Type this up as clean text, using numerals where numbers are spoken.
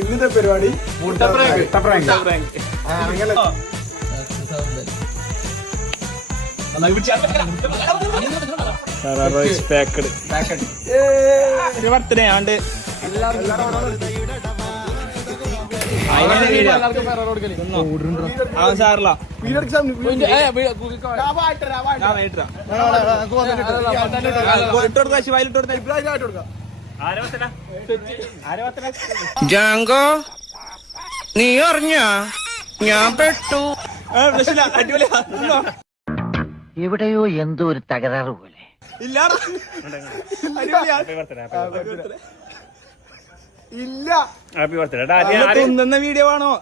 ഇന്നത്തെ പരിപാടി ബർത്ത്ഡേ ആണ്ട് സാറില്ല ജാങ്കോ നീ അറിഞ്ഞ ഞാൻ പെട്ടു. അടിപൊളിയാ. എവിടെയോ എന്തോ ഒരു തകരാറ് പോലെ. ഇല്ല ഹാപ്പി ബർത്ത്ഡേ തിന്നുന്ന വീഡിയോ ആണോ?